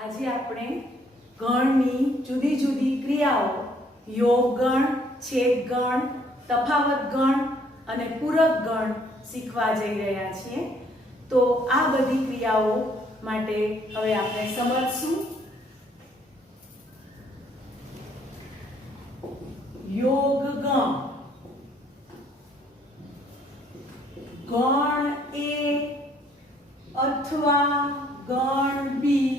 આજે આપણે ગણની જુદી જુદી ક્રિયાઓ યોગ ગણ, છેદ ગણ, તફાવત ગણ અને પૂરક ગણ શીખવા જઈ રહ્યા છીએ। તો આ બધી ક્રિયાઓ માટે હવે આપણે સમજશું। યોગ ગણ, ગણ એ અથવા ગણ બી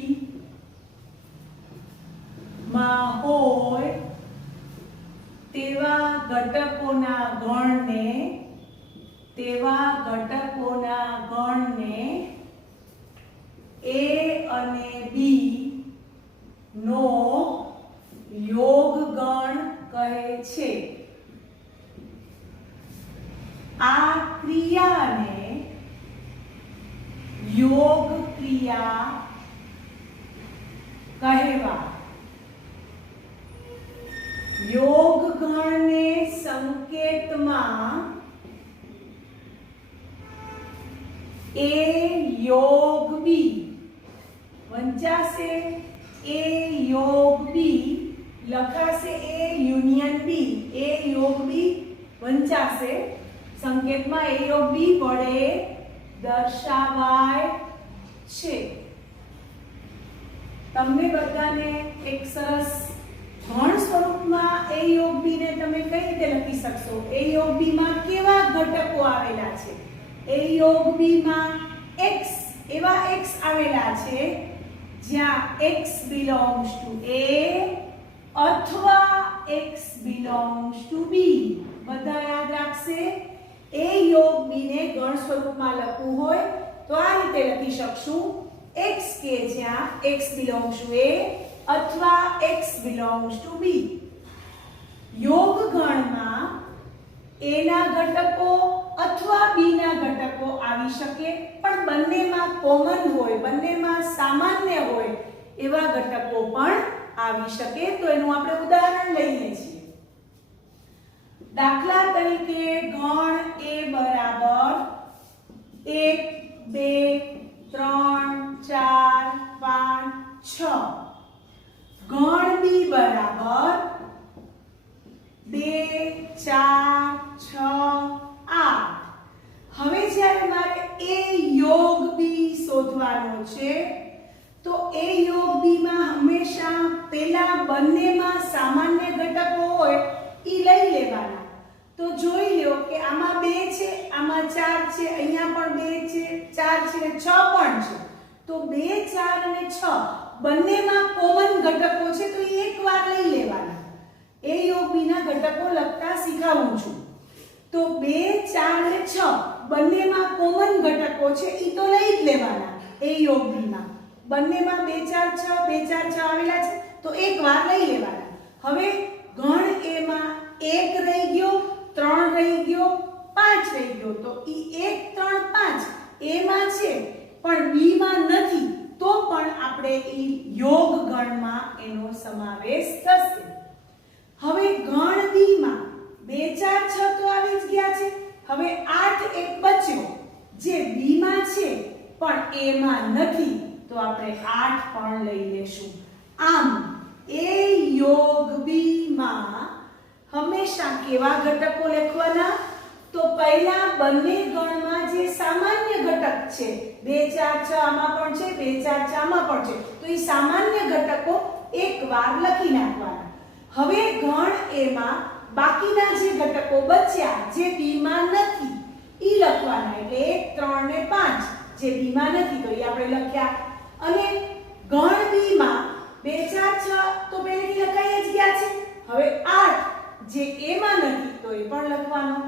માં હોય તેવા ઘટકોના ગણને એ અને બી નો યોગ ગણ કહે છે। આ ક્રિયાને યોગ ક્રિયા કહેવાય। યોગ ગણને સંકેતમાં એ યોગ બી વંચાશે, એ યોગ બી લખાશે, એ યુનિયન બી, એ યોગ બી વંચાશે, સંકેતમાં એ યોગ બી વડે દર્શાવાય છે। તમને બધાને એક સરસ ગણ સ્વરૂપમાં એ યોગ બી ને તમે કઈ રીતે લખી શકશો? એ યોગ બી માં કેવા ઘટકો આવેલા છે? એ યોગ બી માં x એવા x આવેલા છે જ્યાં x belongs to a અથવા x belongs to b। બધા યાદ રાખશે। એ યોગ બી ને ગણ સ્વરૂપમાં લખવું હોય તો આ રીતે લખી શકશું x કે જ્યાં x belongs to a અથવા x belongs to b। યોગ ગણમાં a ના ઘટકો અથવા b ના ઘટકો આવી શકે, પણ બંનેમાં કોમન હોય, બંનેમાં સામાન્ય હોય એવા ઘટકો પણ આવી શકે। તો એનું આપણે ઉદાહરણ લઈએ છીએ। દાખલા તરીકે ગણ a બરાબર 1 2 3 4 5 6, ગણ બી બરાબર 2 4 6 8। હવે જ્યારે મારે એ યોગ બી શોધવાનો છે તો એ યોગ બી માં હંમેશા પહેલા બંનેમાં સામાન્ય ઘટકો હોય ઈ લઈ લેવાના। તો જોઈ લો કે આમાં 2 છે, આમાં 4 છે, અહીંયા પણ 2 છે, 4 છે, 6 પણ છે। તો 2 4 અને 6 બંનેમાં કોમન ઘટકો છે તો એ એકવાર લઈ લેવાના। એ યોગ બી ના ઘટકો લખતા શીખવું છું। તો 2 4 અને 6 બંનેમાં કોમન ઘટકો છે ઈ તો લઈ જ લેવાના। એ યોગ બી માં બંનેમાં 2 4 6 2 4 6 આવેલા છે તો એકવાર લઈ લેવાના। હવે ગણ એ માં 1 રહી ગયો, 3 રહી ગયો, 5 રહી ગયો। તો ઈ 1 3 5 એ માં છે પણ બી માં નથી, તો પણ આપણે ઈ યોગ ગણમાં એનો સમાવેશ થશે। હવે ગણ બી માં 2 4 6 તો આવી જ ગયા છે। હવે 8 એક બચ્યો જે બી માં છે પણ એ માં નથી, તો આપણે 8 પણ લઈ લેશું। આમ એ યોગ બી માં હંમેશા કેવા ઘટકો લખવાના? તો પહેલા બંને ગણમાં જે સામાન્ય ઘટક છે 2 4 6 આમાં પણ છે, 2 4 6 આમાં પણ છે, તો એ સામાન્ય ઘટકો એકવાર લખી નાખવાના। હવે ગણ એ માં બાકીના જે ઘટકો બચ્યા જે બી માં નથી ઈ લખવાના। એટલે 1 3 ને 5 જે બી માં નથી તો એ આપણે લખ્યા। અને ગણ બી માં 2 4 6 તો પહેલેથી લખાઈ જ ગયા છે। હવે 8 જે એ માં નથી તો એ પણ લખવાનો।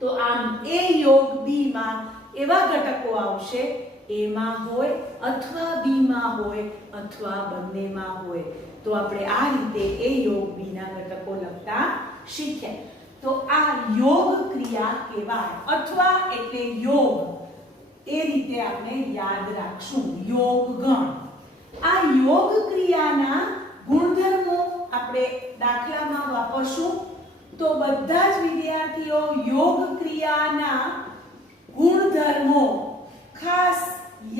તો આમ એ યોગ બી માં એવા ઘટકો આવશે એ માં હોય અથવા બી માં હોય અથવા બંનેમાં હોય। તો આપણે આ રીતે એ યોગ બી ના ઘટકો લખતા શીખ્યા। તો આ યોગ ક્રિયા કહેવાય અથવા એટલે યોગ, એ રીતે આપણે યાદ રાખશું। યોગ ગણ, આ યોગ ક્રિયાના ગુણધર્મો આપણે દાખલામાં વાપરશું। તો બધા જ વિદ્યાર્થીઓ યોગ ક્રિયાના ગુણધર્મો ખાસ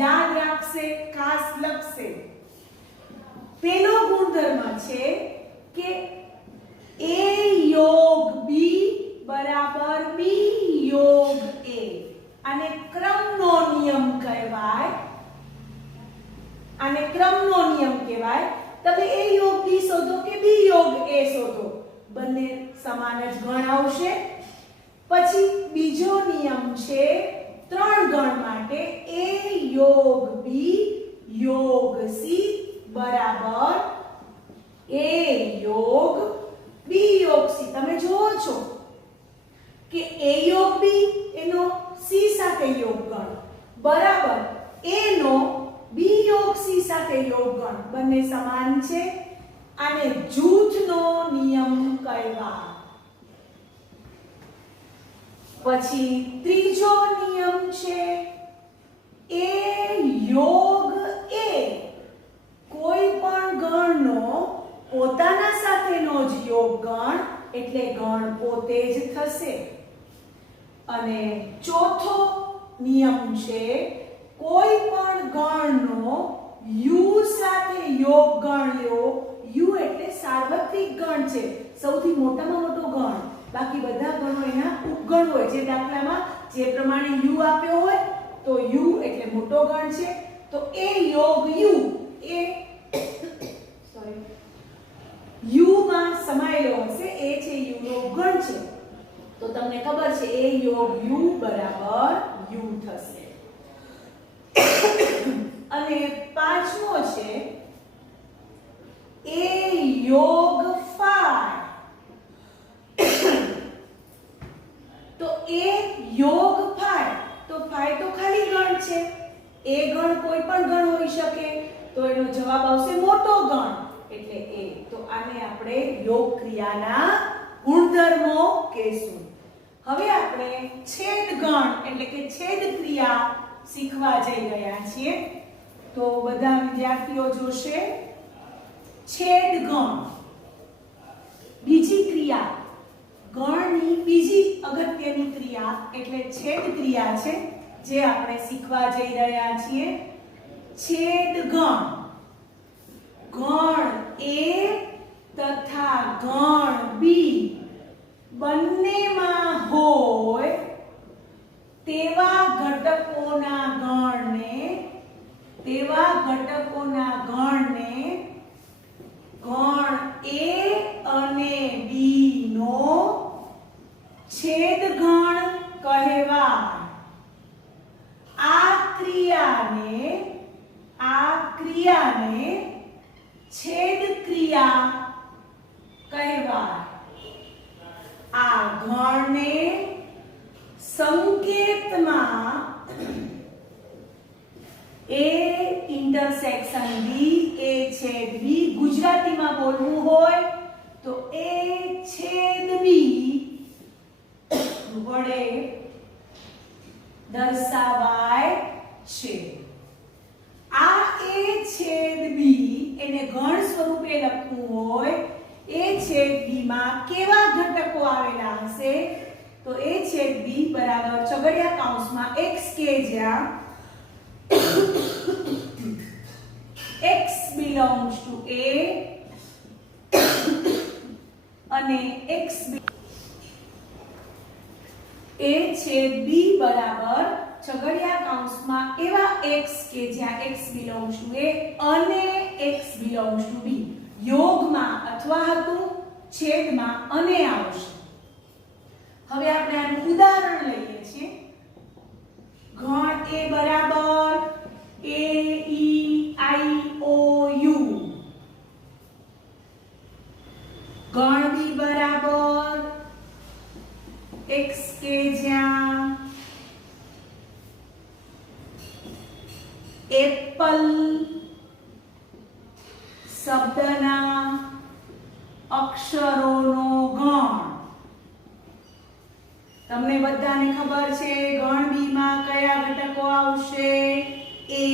યાદ રાખશે, ખાસ લખશે। પેલો ગુણધર્મ છે કે A યોગ B બરાબર B યોગ A. આને ક્રમનો નિયમ કહેવાય. આને ક્રમનો નિયમ કહેવાય. તમે A યોગ B શોધો કે B યોગ A શોધો, બંને સમાન જ ગણ આવશે. પછી બીજો નિયમ છે ત્રણ ગણ માટે A યોગ B યોગ C બરાબર A યોગ B યોગ C. તમે જુઓ છો કે A યોગ B એનો C સાથે યોગ ગણ બરાબર A નો B યોગ C સાથે યોગ ગણ, બંને સમાન છે. આને જૂથનો નિયમ કહેવાય. પછી ત્રીજો નિયમ છે A યોગ A કોઈ પણ ગણનો પોતાના સાથેનો જ યોગ ગણ એટલે ગણ પોતે જ થશે. અને ચોથો નિયમ છે કોઈ પણ ગણનો u સાથે યોગ ગણ લો. u એટલે સાર્વત્રિક ગણ છે, સૌથી મોટામાં મોટો ગણ. બાકી બધા ગણો એના ઉપગણ હોય. જે દાખલામાં જે પ્રમાણે u આપ્યો હોય તો u એટલે મોટો ગણ છે, તો A યોગ u એ u માં સમાયેલો હશે. A છે u નો ગણ છે, તો તમને ખબર છે A યોગ u બરાબર u થશે. અને પાંચમો છે A યોગ phi. તો A યોગ phi, તો phi તો ખાલી ગણ છે. A ગણ કોઈ પણ ગણ હોઈ શકે, તો એનો જવાબ આવશે મોટો ગણ એટલે A. તો આને આપણે યોગ ક્રિયાના ગુણધર્મો કહેશું. હવે આપણે છેદ ગણ એટલે કે છેદ ક્રિયા શીખવા જઈ રહ્યા છીએ. તો બધા વિદ્યાર્થીઓ જોશે છેદ ગણ. બીજી ક્રિયા, ગણની બીજી અગત્યની ક્રિયા એટલે છેદ ક્રિયા છે, જે આપણે શીખવા જઈ રહ્યા છીએ. છેદ ગણ, ગણ A તથા ગણ B બંનેમાં હોય તેવા ઘટકોના ગણને ગણ A અને B નો છેદ ગણ કહેવાય. આ ક્રિયાને છેદ ક્રિયા કહેવાય. આ ગણને સંકેતમાં A ઇન્ટરસેક્શન B, A છેદ B ગુજરાતીમાં બોલવું હોય તો A છેદ B વડે દર્શાવાય છે. આ A છેદ B એને ગણ સ્વરૂપે લખવું હોય, A છેદ B માં કેવા ઘટકો આવેલા હશે? તો A છેદ B બરાબર છગડીયા કૌંસમાં xk જ્યાં x belongs to A અને A છેદ B બરાબર છગડીયા કૌંસમાં એવા x કે જ્યાં x belongs to A અને x belongs to B. યોગમાં અથવા હતું છેદમાં અને આવશે. હવે આપણે આનું ઉદાહરણ લઈએ છીએ. ગણ A બરાબર A E I O U, ગણ B બરાબર x કે જ્યાં એપલ શબ્દના અક્ષરોનો ગણ. તમને બધાને ખબર છે ગણ B માં કયા ઘટકો આવશે? A,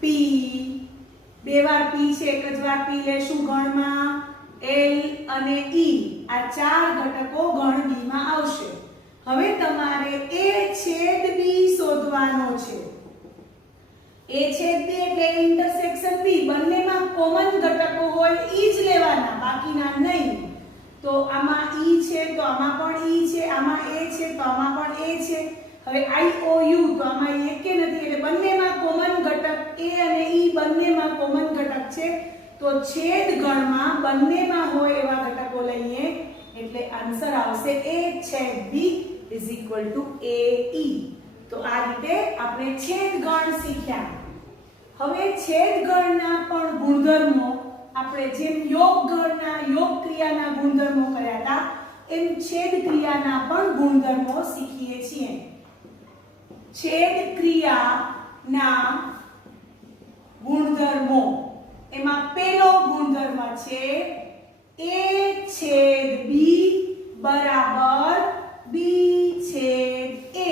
P, બે વાર P છે, એક જ વાર P લેશું ગણમાં, L અને E. આ ચાર ઘટકો ગણ B માં આવશે. હવે તમારે A છેદ B શોધવાનો છે. A એ છેદ બી એટલે ઇન્ટરસેક્શન બી, બંનેમાં કોમન ઘટકો હોય ઈ જ લેવાના, બાકીના નહીં. તો આમાં ઈ છે તો આમાં પણ ઈ છે, આમાં એ છે તો આમાં પણ એ છે. હવે આઈ ઓ યુ તો આમાં એકે નથી એટલે બંનેમાં કોમન ઘટક એ અને ઈ બંનેમાં કોમન ઘટક છે. તો છેદ ગણમાં બંનેમાં હોય એવા ઘટકો લઈએ એટલે આન્સર આવશે a છેદ b = ae. તો આ રીતે આપણે છેદ ગણ શીખ્યા. હવે છેદ ગણના પણ ગુણધર્મો આપણે જેમ યોગ ગણના યોગ ક્રિયાના ગુણધર્મો કર્યા હતા એમ છેદ ક્રિયાના પણ ગુણધર્મો શીખીએ છીએ. છેદ ક્રિયાના ગુણધર્મો એમાં પહેલો ગુણધર્મ છે a છેદ b બરાબર b છેદ a.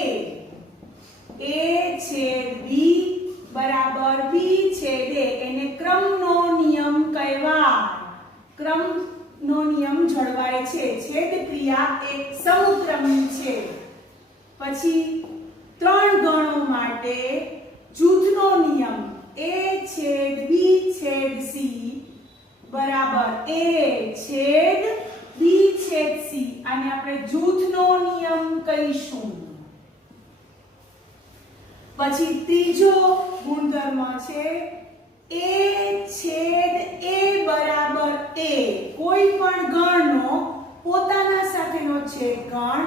a છેદ b બરાબર b છેદ a એને ક્રમનો નિયમ કહેવાય. ક્રમનો નિયમ જળવાય છે. છેદ ક્રિયા એક સમક્રમી છે. પછી ત્રણ ગણો માટે જૂથનો નિયમ a છેદ b છેદ c બરાબર a છેદ b છેદ c. આને આપણે જૂથનો નિયમ કહીશું. પછી ત્રીજો ગુણધર્મ છે a છેદ a બરાબર a. કોઈ પણ ગણનો પોતાના સાથેનો છેદ ગણ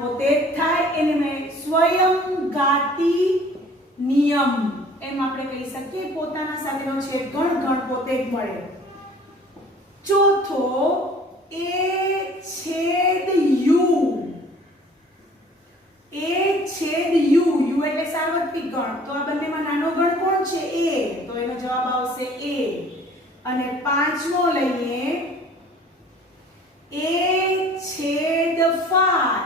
પોતે જ થાય એને મેં સ્વયંઘાતી નિયમ એમ આપણે કહી શકીએ. પોતાના સાથેનો છેદ ગણ પોતે જ મળે. ચોથો a છેદ u. a છેદ u એટલે સાર્વત્રિક ગણ. તો આ બંનેમાં નાનો ગણ કોણ છે? a. તો એનો જવાબ આવશે a. અને પાંચમો લઈએ a છેદ 5.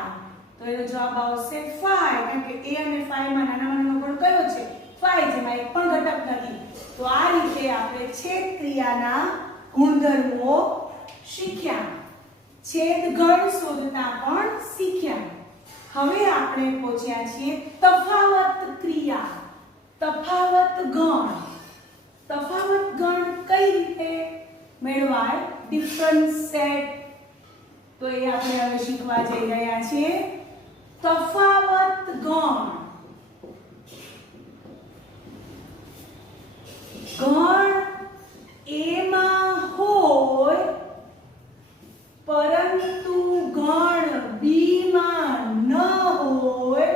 તો એનો જવાબ આવશે 5 કારણ કે a અને 5 માં નાનામાં નાનો ગણ કયો છે? 5 જેમાં એક પણ ઘટક નથી. તો આ રીતે આપણે છેદ ક્રિયાના ગુણધર્મો શીખ્યા. છેદ ગણ શોધતા પણ શીખ્યા. હવે આપણે પહોંચ્યા છીએ તફાવત ક્રિયા, તફાવત ગણ. તફાવત ગણ કઈ રીતે મેળવાય? Difference set. તો એ આપણે હવે શીખવા જઈ રહ્યા છીએ. તફાવત ગણ. ગણ એમાં હોય પરંતુ ગણ બી માં ન હોય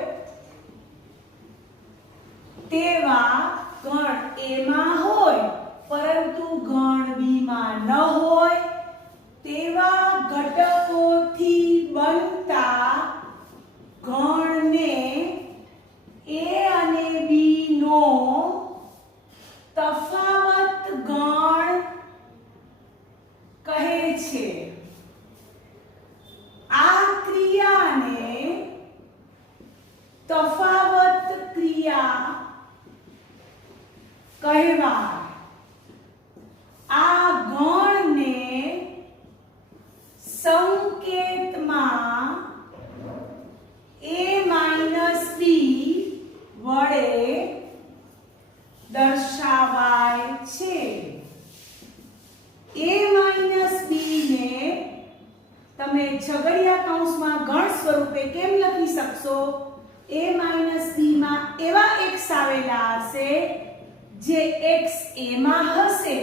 તેવા ગણ એમાં હોય પરંતુ ગણ બી માં ન હોય તેવા ઘટકોથી બનતા ગણને a અને b નો તફાવત ગણ કહે છે. આ ક્રિયાને તફાવત ક્રિયા કહેવાય. આ ગણને સંકેતમાં a - b વડે દર્શાવાય છે. a - b ને તમે છગડીયા કૌંસમાં ગણ સ્વરૂપે કેમ લખી શકશો? a - b માં એવા x આવેલા હશે જે x a માં હશે.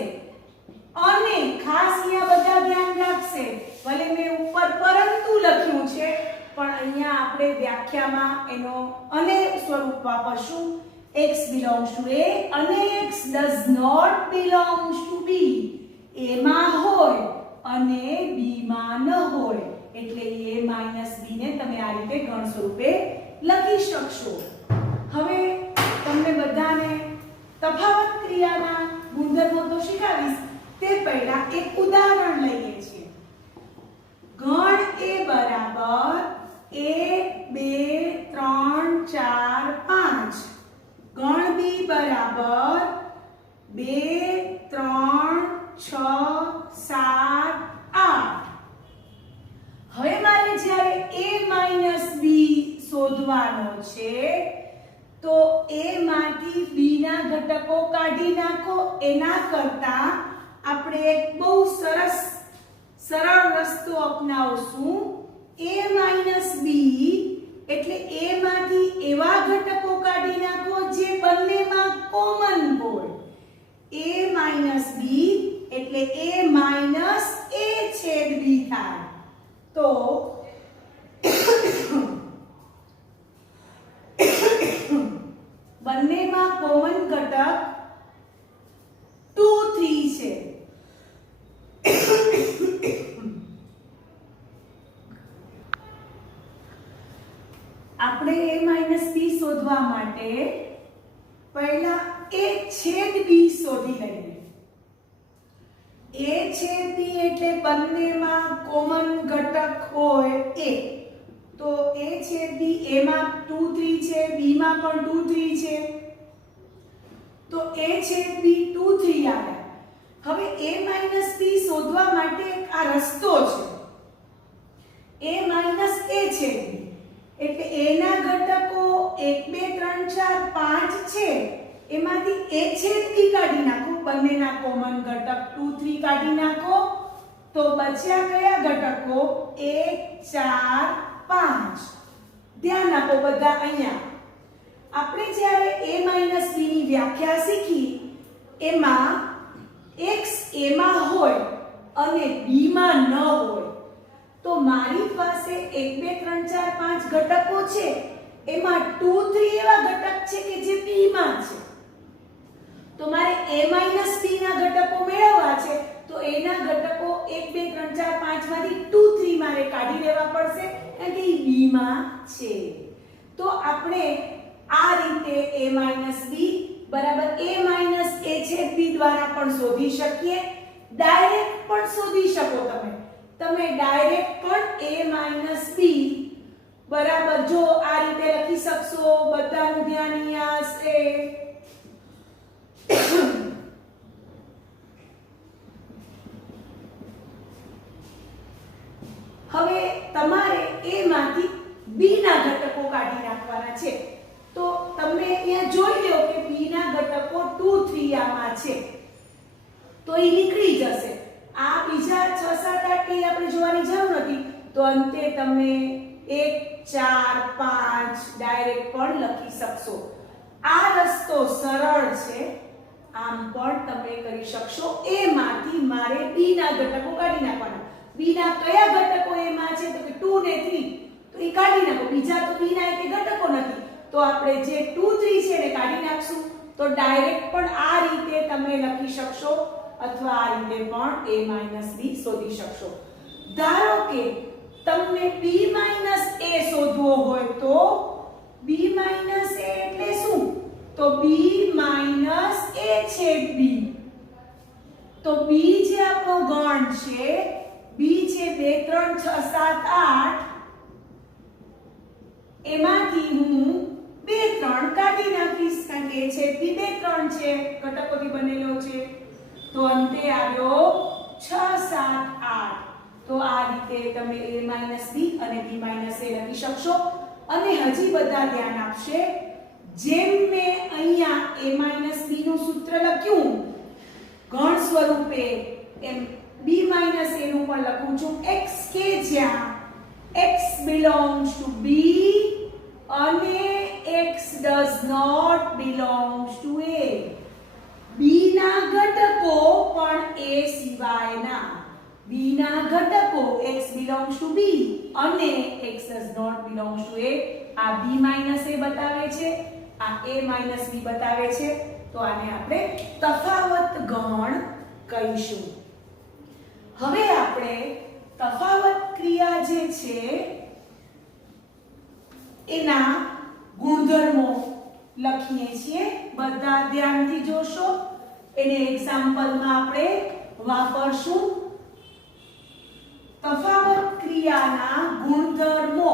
અને ખાસ અહીંયા બધા ધ્યાન રાખશે, ભલે મેં ઉપર પરંતુ લખ્યું છે પણ અહીંયા આપણે વ્યાખ્યામાં એનો અને સ્વરૂપ વાપરશું. x belongs to a અને x does not belongs to b. a માં હોય અને b માં ન હોય એટલે a - b ને તમે આ રીતે ગણ સ્વરૂપે લખી શકશો. હવે તમને બધાને તફાવત ક્રિયાના ગુણધર્મો તો શીખવીશ તે પહેલા એક ઉદાહરણ લઈએ છીએ. ગણ a બરાબર 1 2 3 4 5. ગણ b બરાબર 2 3 6 7 8. હવે મારે જ્યારે a - b શોધવાનો છે તો a માંથી b ના ઘટકો કાઢી નાખો. એના કરતા આપણે એક બહુ સરળ રસ્તો અપનાવશું. a b એટલે a માંથી એવા ઘટકો કાઢી નાખો જે બંનેમાં કોમન હોય. a b એટલે a છેદ b થાય. તો બંનેમાં કોમન ઘટક 2 3 છે. આપણે a b શોધવા માટે પહેલા a છેદ b શોધી લઈએ. a છેદ b એટલે બંનેમાં કોમન ઘટક હોય a. તો a છેદ b a માં 2 3 છે, b માં પણ 2 3 છે. તો a છેદ b 2 3 આવે. હવે a b શોધવા માટે આ રસ્તો છે. a છેદ b એટલે a ના ઘટકો 1 2 3 4 5 છે. એમાંથી a છેદ b કાઢી નાખો. બંનેના કોમન ઘટક 2 3 કાઢી નાખો. તો બચ્યા કયા ઘટકો? 1 4 5. ધ્યાન આપો બધા અહીંયા. આપણે જ્યારે a b ની વ્યાખ્યા શીખી એમાં x a માં હોય અને b માં ન હોય. તો મારી પાસે 1 2 3 4 5 ઘટકો છે. એમાં 2 3 એવા ઘટક છે કે જે b માં છે. તો મારે a b ના ઘટકો મેળવવા છે. તો a ના ઘટકો 1 2 3 4 5 માંથી 2 3 મારે કાઢી લેવા પડશે કારણ કે b માં છે. તો આપણે આ રીતે a b બરાબર a છેદ b દ્વારા પણ શોધી શકીએ. ડાયરેક્ટ પણ શોધી શકો તમે ડાયરેક્ટ પણ a b બરાબર જો આ રીતે લખી શકશો. બધાનું ધ્યાન અહીંયા હશે. હવે તમારે a માંથી b ના ઘટકો કાઢી નાખવાના છે. તો તમે અહીંયા જોઈ લો કે b ના ઘટકો 2 3 આમાં છે. તો એ નીકળી જશે. આ બીજા 6 7 8 કે આપણે જોવાની જરૂર નથી. તો અંતે તમે 1 4 5 ડાયરેક્ટ પણ લખી શકશો. આ રસ્તો સરળ છે. આમ પણ તમે કરી શકશો. a માંથી મારે b ના ઘટકો કાઢી નાખવાના. b ના કયા ઘટકો a માં છે? તો કે 2 ને 3. તો એ કાઢી નાખો. બીજા તો b ના એક ઘટકો નથી. તો આપણે જે 2 3 છે એને કાઢી નાખશું. તો ડાયરેક્ટ પણ આ રીતે તમે લખી શકશો અથવા આ રીતે પણ a b શોધી શકશો. ધારો કે તમને b a શોધવો હોય તો b a એટલે શું? તો b a છેદ b. તો b જે આપણો ગણ છે b છે 2 3 6 7 8 એમાંથી હું 2 3 કાઢી નાખીશ કારણ કે a છેદ b 2 3 છે ઘટકોથી બનેલો છે. તો અંતે આવ્યો 6 7 8. તો આ રીતે તમે a b અને b a લખી શકશો. અને હજી બધા ધ્યાન આપશે. જેમ મેં અહીંયા a b નું સૂત્ર લખ્યું ગણ સ્વરૂપે એમ b a નું પણ લખું છું. x કે જ્યાં x belongs to b અને x does not belongs to a. b ના ઘટકો પણ a સિવાયના. b ના ઘટકો x belongs to b અને x does not belongs to a. આ b a બતાવે છે, આ a b બતાવે છે. તો આને આપણે તફાવત ગણ કહીશું. હવે આપણે તફાવત ક્રિયા જે છે એના ગુણધર્મો લખીએ છીએ. બધા ધ્યાનથી જોશો. એને એક્ઝામ્પલમાં આપણે વાપરશું. તફાવત ક્રિયાના ગુણધર્મો.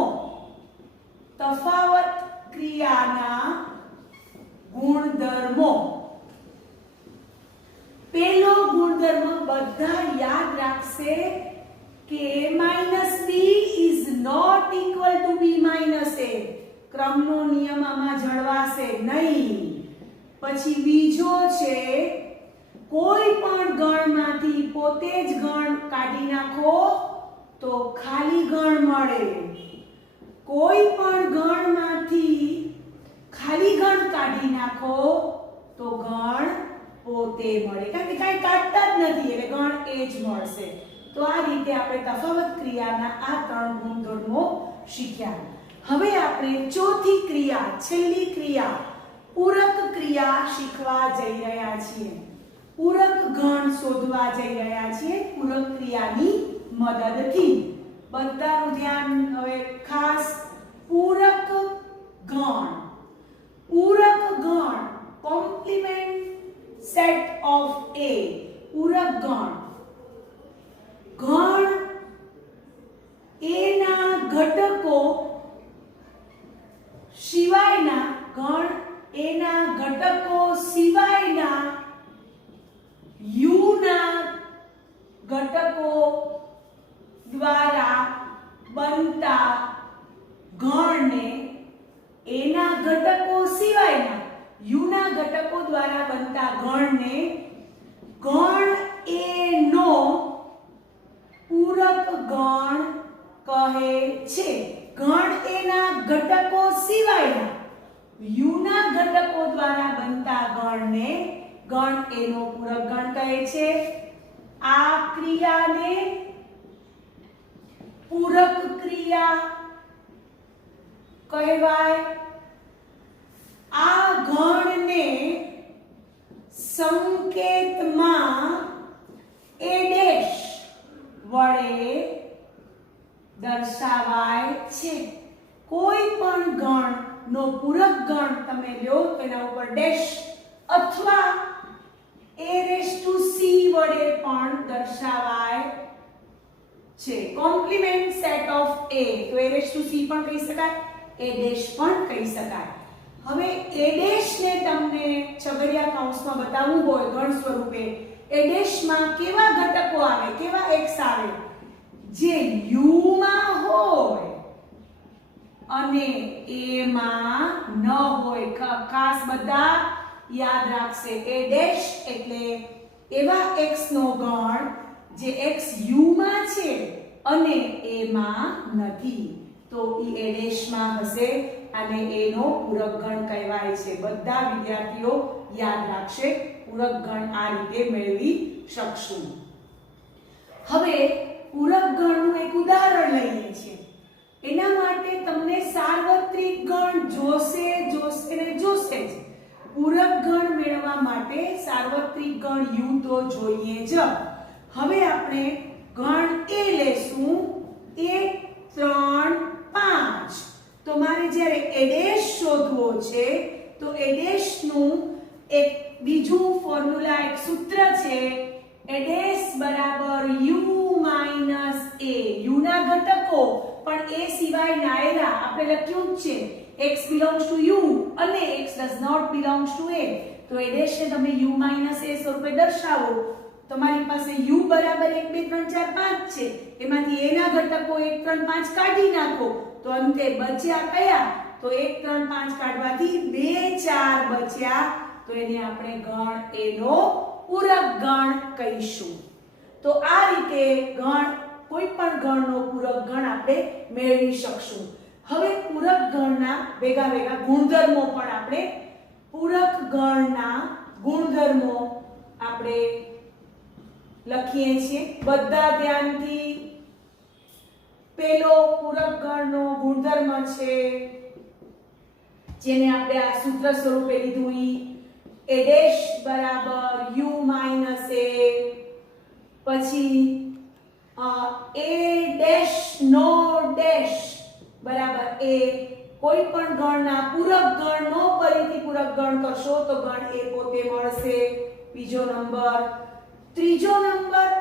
તફાવત ક્રિયાના ગુણધર્મો. પહેલો ગુણધર્મ બધા યાદ રાખશે કે a b is not equal to b a. ક્રમનો નિયમ આમાં જળવાશે નહીં. પછી બીજો છે કોઈ પણ ગણમાંથી પોતે જ ગણ કાઢી નાખો તો ખાલી ગણ મળે. કોઈ પણ ગણમાંથી ખાલી ગણ કાઢી નાખો તો ગણ પોતે મળે. કારણ કે કાંઈ કાઢતા જ નથી એટલે ગણ એ જ મળશે. તો આ રીતે આપણે તફાવત ક્રિયાના આ 3 ગુણધર્મો શીખ્યા. હવે આપણે ચોથી ક્રિયા, છેલ્લી ક્રિયા, પૂરક ક્રિયા શીખવા જઈ રહ્યા છીએ. પૂરક ગણ શોધવા જઈ રહ્યા છીએ પૂરક ક્રિયાની મદદથી. બધાનું ધ્યાન હવે ખાસ. પૂરક ગણ, પૂરક ગણ, કોમ્પ્લિમેન્ટ સેટ ઓફ A. પૂરક ગણ, ગણ A ના ઘટકો સિવાયના, ગણ A ના ઘટકો સિવાયના U ના ઘટકો દ્વારા બનતા ગણને, A ના ઘટકો સિવાયના U ના ઘટકો દ્વારા બનતા ગણને ગણ A નો પૂરક ગણ કહે છે. ગણ A ના ઘટકો સિવાયના U ના ઘટકો દ્વારા બનતા ગણને ગણ A નો પૂરક ગણ કહે છે. આ ક્રિયાને પૂરક ક્રિયા કહેવાય. આ ગણને સંકેતમાં A ડેશ વડે દર્શાવાય છે. કોઈ પણ ગણનો પૂરક ગણ તમે લ્યો તો એના ઉપર ડેશ અથવા a⁻c વડે પણ દર્શાવાય છે. કોમ્પ્લિમેન્ટ સેટ ઓફ A તો a⁻c પણ કહી શકાય, a ડેશ પણ કહી શકાય. હવે a ડેશ ને તમને છગડિયા કૌંસમાં બતાવવું હોય ગણ સ્વરૂપે, a ડેશ માં કેવા ઘટકો આવે, કેવા x આવે? જે u માં હોય અને a માં ન હોય. ખાસ બધા યાદ રાખશે. a ડેશ એટલે એવા x નો ગણ જે x u માં છે અને a માં નથી, તો ઈ a ડેશ માં હશે અને a નો પૂરક ગણ કહેવાય છે. બધા વિદ્યાર્થીઓ યાદ રાખશે. પૂરક ગણ આ રીતે મેળવી શકશું. હવે પૂરક ગણનું એક ઉદાહરણ લઈએ છીએ. એના માટે તમને સાર્વત્રિક ગણ જોશે ને જોશે જ. પૂરક ગણ મેળવવા માટે સાર્વત્રિક ગણ u તો જોઈએ જ. હવે આપણે ગણ A લેશું 1 3 5. તો મારે જ્યારે A ડેશ શોધવો છે તો A ડેશ નું એક બીજું ફોર્મ્યુલા, એક સૂત્ર છે. A ડેશ બરાબર u માઈનસ a. u ના ઘટકો પણ a સિવાય નાયરા આપણે લખ્યું જ છે. x belongs to u અને x does not belongs to a. તો A ડેશ ને તમે u માઈનસ a સ્વરૂપે દર્શાવો. તમારી પાસે u બરાબર 1 2 3 4 5 છે. એમાંથી a ના ઘટકો 1 3 5 કાઢી નાખો તો અંતે બચ્યા કયા? તો 1 3 5 કાઢવાથી 2 4 બચ્યા. તો એને આપણે ગણ A નો પૂરક ગણ કહીશું. તો આ રીતે ગણ, કોઈ પણ ગણનો પૂરક ગણ આપણે મેળવી શકશું. હવે પૂરક ગણના ભેગા ભેગા ગુણધર્મો પણ આપણે, પૂરક ગણના ગુણધર્મો આપણે લખીએ છીએ. બધા ધ્યાનથી. પેલો પૂરક ગણનો ગુણધર્મ છે જેને આપણે આ સૂત્ર સ્વરૂપે લીધું, A ડેશ બરાબર u માઈનસ a. પછી A ડેશ નો ડેશ બરાબર a. કોઈ પણ ગણના પૂરક ગણનો ફરીથી પૂરક ગણ કરશો તો ગણ A પોતે મળશે. બીજો નંબર. ત્રીજો નંબર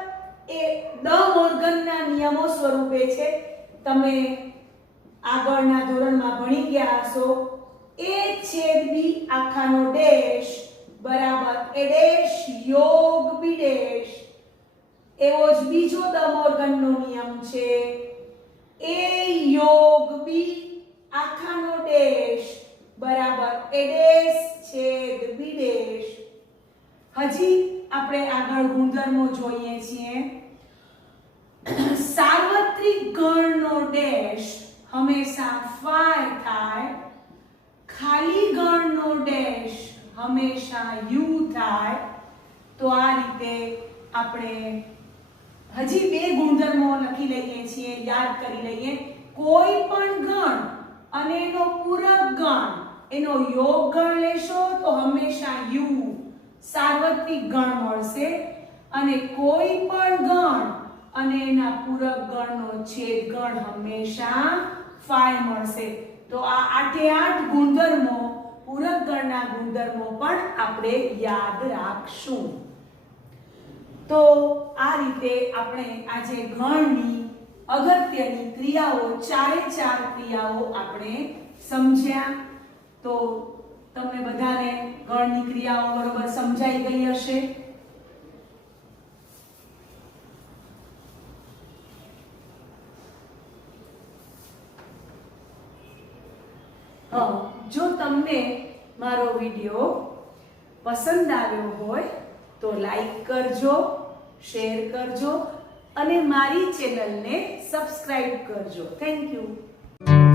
એ ડ મોર્ગનના નિયમો સ્વરૂપે છે. તમે આગળના ધોરણમાં ભણી ગયા હશો. a/b આખાનો ડેશ બરાબર a ડેશ યોગ b ડેશ. એવો જ બીજો ડ મોર્ગનનો નિયમ છે. a યોગ b આખાનો ડેશ બરાબર a ડેશ છેદ b ડેશ. હજી આપણે આગળ ગુણધર્મો જોઈએ છીએ. સાર્વત્રિક ગણનો ડેશ હંમેશા phi થાય, ખાલી ગણનો ડેશ હંમેશા u થાય. તો આ રીતે આપણે હજી બે ગુણધર્મો લખી લઈએ છીએ, યાદ કરી લઈએ. કોઈ પણ ગણ અને એનો પૂરક ગણ એનો યોગ ગણ લેશો તો હંમેશા u સાર્વત્રિક ગણ મળશે, અને કોઈ પણ ગણ અને એના પૂરક ગણનો છેદ ગણ હંમેશા phi મળશે. તો આ 8 ગુણધર્મો પૂરક ગણના ગુણધર્મો પણ આપણે યાદ રાખશું. તો આ રીતે આપણે આજે ગણની અગત્યની ક્રિયાઓ, 4 ક્રિયાઓ આપણે સમજ્યા. તો તમને બધાને ગણની ક્રિયાઓ બરોબર સમજાઈ ગઈ હશે. જો તમને મારો વિડિયો પસંદ આવ્યો હોય તો લાઈક કરજો, શેર કરજો અને મારી ચેનલને સબસ્ક્રાઇબ કરજો. Thank you.